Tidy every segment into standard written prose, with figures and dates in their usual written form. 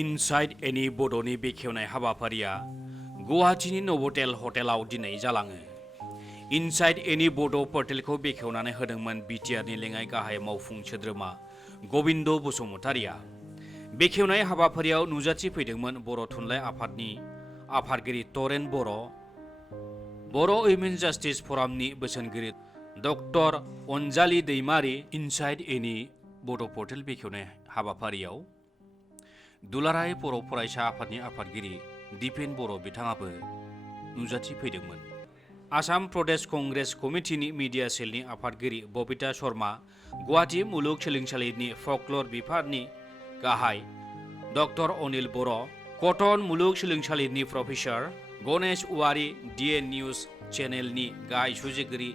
Inside any बड'नि बेखेवनाय हाबाफारिया गुवाहाटीनि नभटेल हटेलाव दिनै जालाङो। इनसाइड एनि बड' पर्टेलखौ बेखेवनानै होदोंमोन बिटिआरनि लेङाइ गाहाय मावफुं सोद्रोमा गबिन्द बसुमतारिया। बेखेवनाय हाबाफारियाव नुजाथिफैदोंमोन बर' थुनलाइ आफादनि आफादगिरि तरेन बर' उइमेन जास्टिस फरामनि बोसोनगिरि doctor Anjali Daimari. Inside any body' पर्टेल बेखेवनाय हाबाफारियाव दुलाराय बर' फरायसा आफादनि आफादगिरि दिपेन बर' बिथाङाबो नुजाथिफैदोंमोन। आसाम प्रदेश कंग्रेस कमिटिनि मिडिया सेलनि आफादगिरि बबिता शर्मा, गुवाहाटी मुलुगसोलोंसालिनि फकलर बिफाननि गाहाय डक्टर अनिल बर', कटन मुलुगसोलोंसालिनि प्रफेसर गणेश औवारी, डिएन निउज चेनेलनि गाहाय सुजुगिरि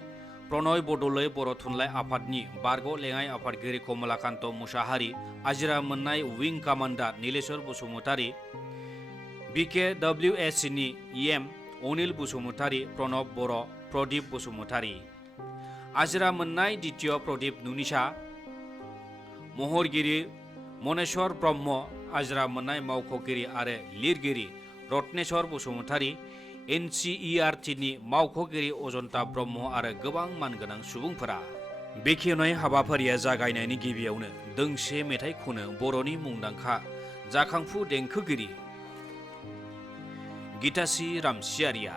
प्रनय बड'लै, बर' थुनलाइ आफादनि बारग' लेङाइ आफादगिरि कमलाकान्त मुसाहारि, आजिरा मोननाय विं कामान्डार नीलेश्वर बसुमतारि, BKWSCनि EM अनिल बसुमतारि, प्रणब बर', प्रदीप बसुमतारि, आजिरा मोननाय द्वितीय प्रदीप नुनिसा, महरगिरि मनेश्वर ब्रह्म, आजिरा मोननाय मावख'गिरि आरो लिरगिरि रत्नेश्वर बसुमतारि, NCERTनि मावख'गिरि अजन्ता ब्रह्म आरो गोबां मानगोनां सुबुंफोरा। बेखेवनाय हाबाफारिया जागायनायनि गिबियावनो दोंसे मेथाइ खनो बर'नि मुंदांखा जाखांफु देंखोगिरि गीताश्री रामसियारिया।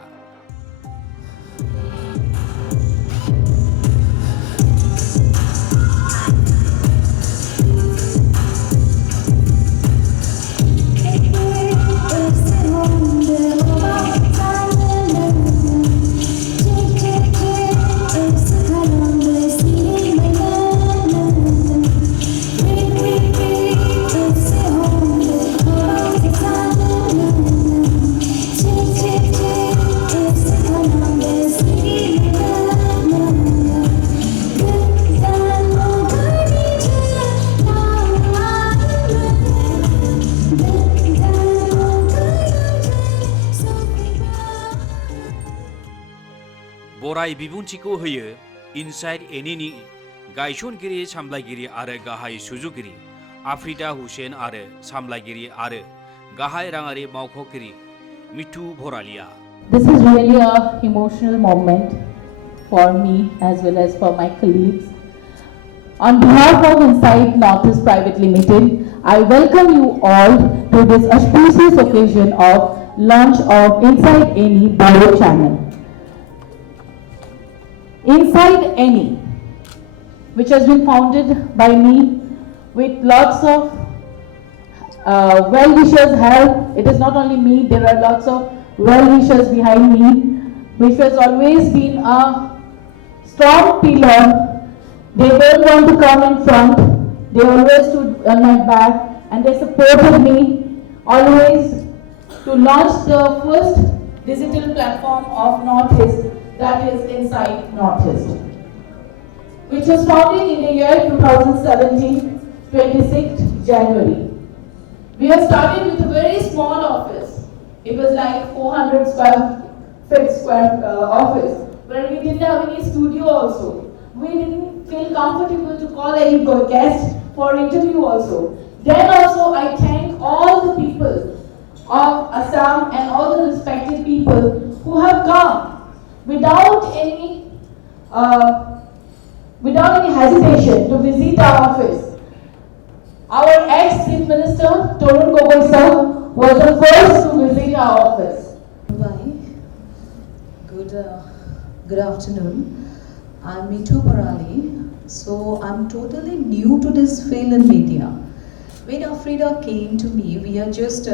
बराय बिबुंथिखौ होयो इनसाइड एनिनि गायसनगिरि सामलायगिरि आरो गाहाय सुजुगिरि आफ्रिदा हुसेन आरो सामलायगिरि आरो गाहाय राङारि मावख'गिरि मिथु भरालिया। This is really an emotional moment for me as well as for my colleagues. On behalf of Inside Northeast Private Limited, I welcome you all to this auspicious occasion of launch of Inside Any Bodo channel. Inside Any, which has been founded by me with lots of well-wishers help. It is not only me, there are lots of well-wishers behind me, which has always been a strong pillar. They don't want to come in front, they always stood on my back and they supported me always to launch the first digital platform of Northeast, that is Inside Northeast, which was founded in the year 2017, 26th January. We have started with a very small office. It was like 400 square office, where we didn't have any studio also. We didn't feel comfortable to call any guest for interview also. Then also I thank all the people of Assam and all the respected people who have come without any hesitation to visit our office. Our ex-Chief Minister, Torun Gogoi sir, was the first to visit our office. Bye. Good afternoon. I'm Mithu Parali. So I'm totally new to this field in media. When Afrida came to me, we had just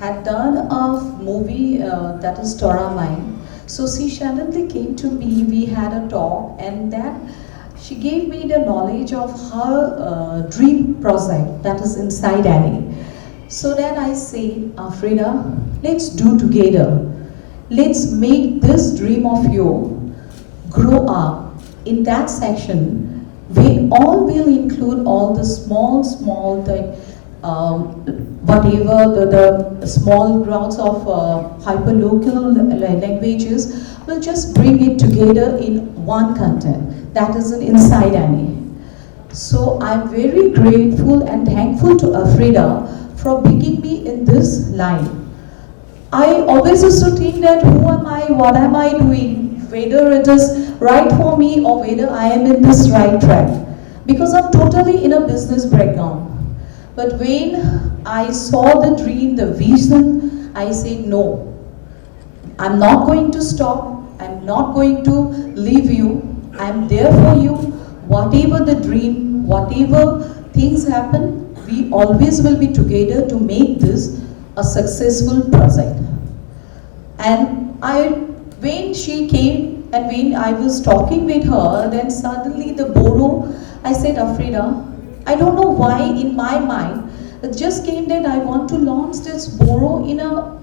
had done a movie that is Tora Mine. So she suddenly came to me, we had a talk, and that she gave me the knowledge of her dream project, that is Inside Annie. So then I said, Afrida, let's do together. Let's make this dream of yours grow up. In that section, we all will include all the small whatever the small grounds of hyperlocal languages, we'll just bring it together in one content, that is an Inside Annie. So I'm very grateful and thankful to Afrida from picking me in this line. I always used to think that who am I, what am I doing, whether it is right for me or whether I am in this right track. Because I'm totally in a business background. But when I saw the dream, the vision, I said no. I'm not going to stop. I'm not going to leave you. I'm there for you. Whatever the dream, whatever things happen, we always will be together to make this a successful project. And when she came and when I was talking with her, then suddenly the Bodo, I said, Afrida, I don't know why in my mind, it just came that I want to launch this Bodo in a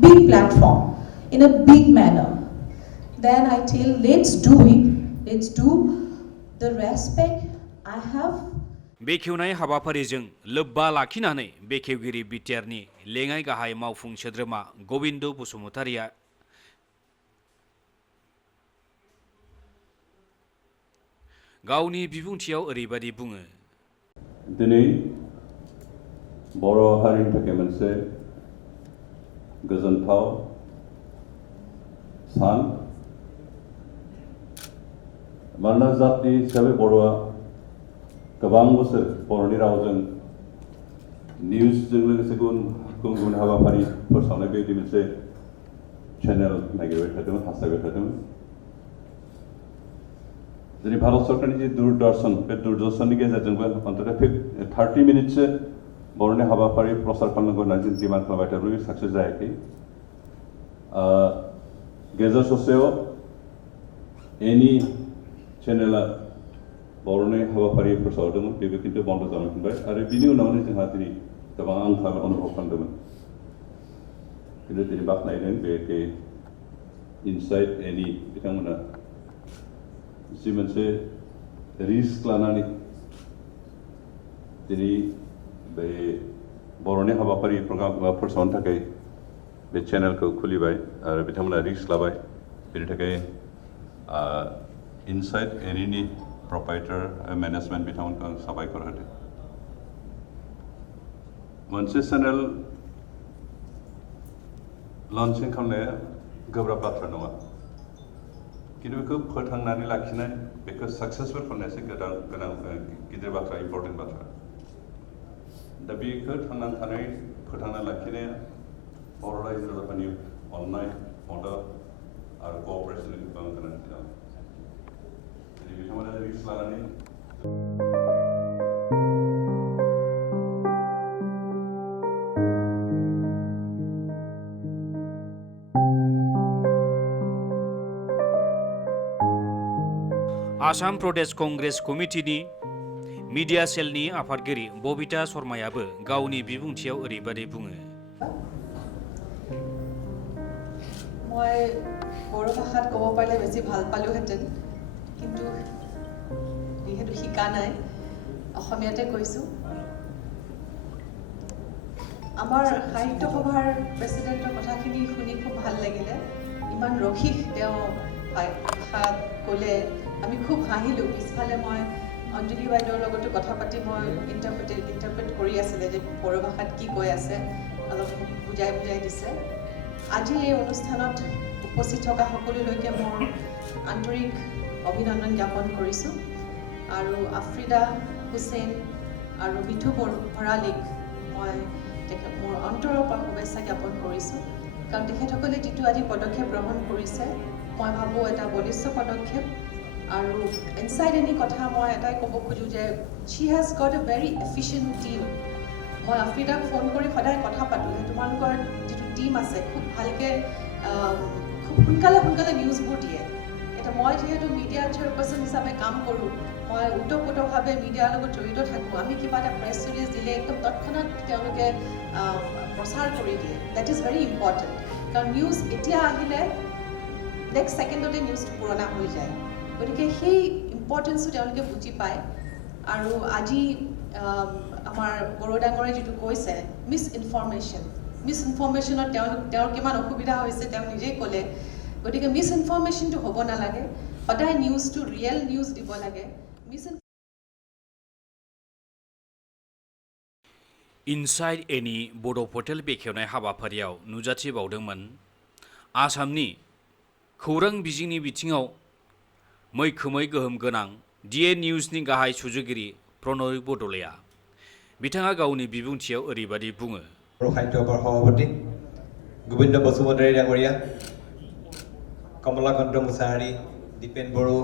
big platform, in a big manner. Then I tell, let's do it. Let's do the respect I have. बेखेवनाय हाबाफारिजों लोब्बा लाखिनानै बेखेवगिरि बिटिआरनि लेङाइ गाहाय मावफुं सोद्रोमा गबिन्द बसुमतारिया गावनि बिबुंथियाव ओरैबादि बुङो दिनै बर' हारिनि थाखाय मोनसे गोजोनथाव सान मानोना जाति हिसाबै बर'आ गोबां बोसोर बर'नि रावजों निउसजों लोगोसे गुबुन हाबाफारि फोसावनाय बेबायदि मोनसे चेनेल नागिरबाय थादोंमोन हास्थायबाय थादोंमोन दिनै भारत सरकारनि जे दूरदर्शन बे दूरदर्शननि गेजेरजोंबो अन्ततः 30 मिनिटसो बर'नि हाबाफारि प्रसार खालामनांगौ होननानै जों डिमान्ड खालामबाय थादोंमोन बे साक्सेस जायाखै गेजेर ससेयाव एनि चेनेला बर'नि हाबाफारि फोसावदोंमोन बेबो खिन्थु बन्द जानो हमबाय आरो बिनि उनावनो जोंहा दिनै गोबां आंखाल अनुभव खालामदोंमोन खिन्थु दिनै बाख्नायदों बे इनसाइड एनि बिथांमोना जि मोनसे रिस्क लानानै दिनै बे बर'नि हाबाफारि प्रग्राम फोसावनो थाखाय बे चेनेलखौ खुलिबाय आरो बिथांमोना रिस्क लाबाय बेनि थाखाय इनसाइड एनिनि प्रपाइटार मेनेजमेन्ट बिथांमोनखौ आं साबायखर होदों मोनसे चेनेल लन्चिं खालामनाया गोब्राब बाथ्रा नङा किन्तु बेखौ फोथांनानै लाखिनाय बेखौ साक्सेसफुल खालामनायासो गोनां गिदिर बाथ्रा इम्पर्टेन्ट बाथ्रा दा बेखौ थांनानै थानाय फोथांना लाखिनाया बर' रायजो राजाफोरनि अननाय मदद आरो क'अपारेसननि गोबां गोनांथि दं दिनै बिथांमोना रिस्क लानानै आसाम प्रदेश कंग्रेस कमिटिनि मिडिया सेलनि आफादगिरि बबिता शर्मायाबो गावनि बिबुंथियाव ओरैबादि बुङो মই বড়ো ভাষাত ক'ব পাৰিলে বেছি ভাল পালোহেঁতেন কিন্তু যিহেতু শিকা নাই অসমীয়াতে কৈছোঁ আমাৰ সাহিত্য সভাৰ প্ৰেচিডেণ্টৰ কথাখিনি শুনি খুব ভাল লাগিলে ইমান ৰসিক তেওঁ ভাষাত ক'লে আমি খুব হাঁহিলোঁ পিছফালে মই অঞ্জলি বাইদেউৰ লগতো কথা পাতি মই ইণ্টাৰপ্ৰেট কৰি আছিলে যে বড়ো ভাষাত কি কৈ আছে অলপ বুজাই দিছে আজি এই অনুষ্ঠানত উপস্থিত থকা সকলোলৈকে মোৰ আন্তৰিক অভিনন্দন জ্ঞাপন কৰিছোঁ আৰু আফ্ৰিদা হুছেইন আৰু মিঠু ভৰালীক মই মোৰ অন্তৰৰ পৰা শুভেচ্ছা জ্ঞাপন কৰিছোঁ কাৰণ তেখেতসকলে যিটো আজি পদক্ষেপ গ্ৰহণ কৰিছে মই ভাবোঁ এটা বলিষ্ঠ পদক্ষেপ আৰু ইনচাইড এনি কথা মই এটাই ক'ব খোজোঁ যে she hedge got a very efficient team মই আফ্ৰিদাক ফোন কৰি সদায় কথা পাতোঁ যে তোমালোকৰ যিটো টিম আছে খুব ভালকৈ খুব সোনকালে নিউজবোৰ দিয়ে এতিয়া মই যিহেতু মিডিয়া চেয়াৰপাৰ্চন হিচাপে কাম কৰোঁ মই ওতঃপ্ৰোতভাৱে মিডিয়াৰ লগত জড়িত থাকোঁ আমি কিবা এটা প্ৰেছ ৰিলিজ দিলে একদম তৎক্ষণাত তেওঁলোকে প্ৰচাৰ কৰি দিয়ে ডেট ইজ ভেৰি ইম্পৰ্টেণ্ট কাৰণ নিউজ এতিয়া আহিলে নেক্সট ছেকেণ্ডতে নিউজটো পুৰণা হৈ যায় গতিকে সেই ইম্পৰ্টেঞ্চটো তেওঁলোকে বুজি পায় আৰু আজি আমাৰ বড়ো ডাঙৰে যিটো কৈছে মিছইনফৰ্মেশ্যনত তেওঁৰ কিমান অসুবিধা হৈছে তেওঁ নিজেই ক'লে গতিকে মিছইনফৰ্মেশ্যনটো হ'ব নালাগে সদায় নিউজটো ৰিয়েল নিউজ দিব লাগে इनसाइड एनि बड' पर्टेल बेखेवनाय हाबाफारियाव नुजाथिबावदोंमोन आसामनि खौरां बिजोंनि बिथिङाव मैखोमै गोहोम गोनां DA निउजनि गाहाय सुजुगिरि प्रणय बडलेया। बिथाङा गावनि बिबुंथियाव ओरैबायदि बुङो। साहित्य सभापति गोविंद बसुमतारी डांगरिया, कमलाकांत मुसाहारी, दीपेन बड़ो,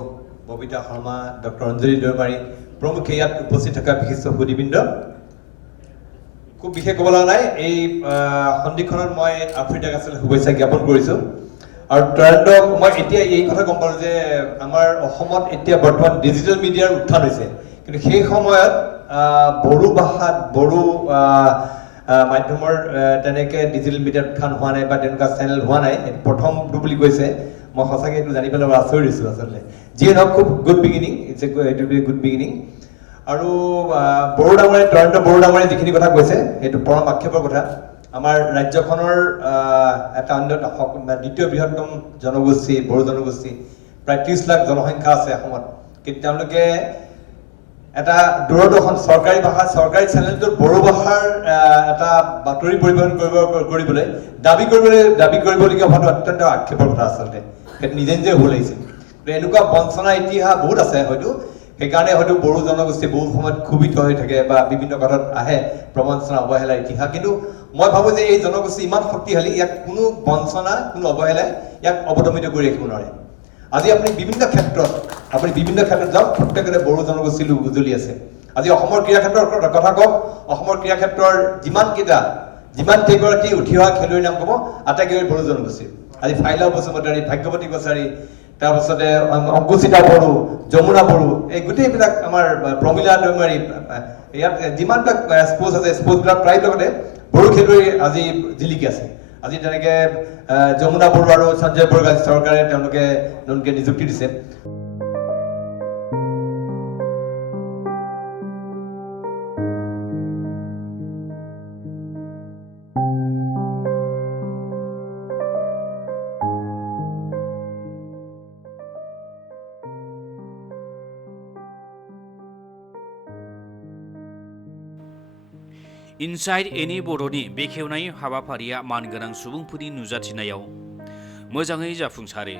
बबिता शर्मा, डॉक्टर अंजलि दरबारी प्रमुखे ইয়াত উপস্থিত থকা বিশিষ্ট সুদীবৃন্দ, খুব বিশেষ ক'ব লগা নাই। এই সন্ধিখনত মই আফ্ৰিদাক আচলতে শুভেচ্ছা জ্ঞাপন কৰিছোঁ। আৰু তৰান্তক মই এতিয়া এই কথা গম পালোঁ যে আমাৰ অসমত এতিয়া বৰ্তমান ডিজিটেল মিডিয়াৰ উত্থান হৈছে, কিন্তু সেই সময়ত বড়ো ভাষাত বড়ো মাধ্যমৰ তেনেকৈ ডিজিটেল মিডিয়াত উত্থান হোৱা নাই বা তেনেকুৱা চেনেল হোৱা নাই। প্ৰথমটো বুলি কৈছে, মই সঁচাকৈ এইটো জানি পেলাই আচৰিত হৈছোঁ আচলতে। যিয়ে নহওক খুব গুড বিগিনিং, ইটছ এইটো গুড বিগিনিং। আৰু বড়ো ডাঙৰীয়া তৰান্ত বড়ো ডাঙৰীয়া যিখিনি কথা কৈছে সেইটো পৰম আক্ষেপৰ কথা। আমাৰ ৰাজ্যখনৰ এটা দ্বিতীয় বৃহত্তম জনগোষ্ঠী বড়ো জনগোষ্ঠী, প্ৰায় 30 লাখ জনসংখ্যা আছে অসমত, কিন্তু তেওঁলোকে এটা দূৰদৰ্শন চৰকাৰী ভাষা চৰকাৰী চেনেলটোত বড়ো ভাষাৰ এটা বাতৰি পৰিৱেশন কৰিবলৈ দাবী কৰিবলগীয়া হোৱাটো অত্যন্ত আক্ষেপৰ কথা আচলতে। সেইটো নিজে নিজে হ'ব লাগিছিল। এনেকুৱা বঞ্চনা ইতিহাস বহুত আছে, হয়তো সেইকাৰণে হয়তো বড়ো জনগোষ্ঠী বহু সময়ত ক্ষোভিত হৈ থাকে বা বিভিন্ন কথাত আহে প্ৰবঞ্চনা অৱহেলাৰ ইতিহাস। কিন্তু মই ভাবোঁ যে এই জনগোষ্ঠী ইমান শক্তিশালী, ইয়াক কোনো বঞ্চনা কোনো অৱহেলাই ইয়াক অৱদমিত কৰি ৰাখিব নোৱাৰে। আজি আপুনি বিভিন্ন ক্ষেত্ৰত যাওক, প্ৰত্যেকতে বড়ো জনগোষ্ঠী লোক উজলি আছে। আজি অসমৰ ক্ৰীড়া ক্ষেত্ৰৰ কথা কওক, অসমৰ ক্ৰীড়া ক্ষেত্ৰৰ যিমান কেইগৰাকী উঠি অহা খেলুৱৈৰ নাম ক'ব, আটাইকেইগৰাকী বড়ো জনগোষ্ঠী। আজি ফাইলা বসুমতাৰী, ভাগ্যৱতী কছাৰী, তাৰপিছতে অংকুচিতা বড়ো, যমুনা বড়ো, এই গোটেইবিলাক আমাৰ প্ৰমীলা দৈমাৰী, ইয়াত যিমানবিলাক স্পৰ্টছ আছে স্পৰ্টছবিলাক প্ৰায় লগতে বড়ো খেলুৱৈ আজি জিলিকি আছে। আজি তেনেকৈ যমুনা বড়ো আৰু সঞ্জয় বড়োক আজি চৰকাৰে তেওঁলোকে নতুনকৈ নিযুক্তি দিছে। इनसाइड एनि बड'नि बेखेवनाय हाबाफारिया मानगोनां सुबुंफोरनि नुजाथिनायाव मोजाङै जाफुंसारो।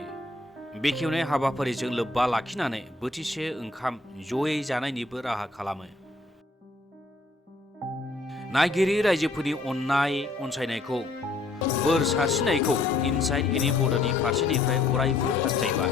बेखेवनाय हाबाफारिजों लोब्बा लाखिनानै बोथिसे ओंखाम जयै जानायनिबो राहा खालामो। नायगिरि रायजोफोरनि अनसायनायखौ बोर सारस्रिनायखौ इनसाइड एनि बड'नि फारसेनिफ्राय अरायबो हास्थायबाय।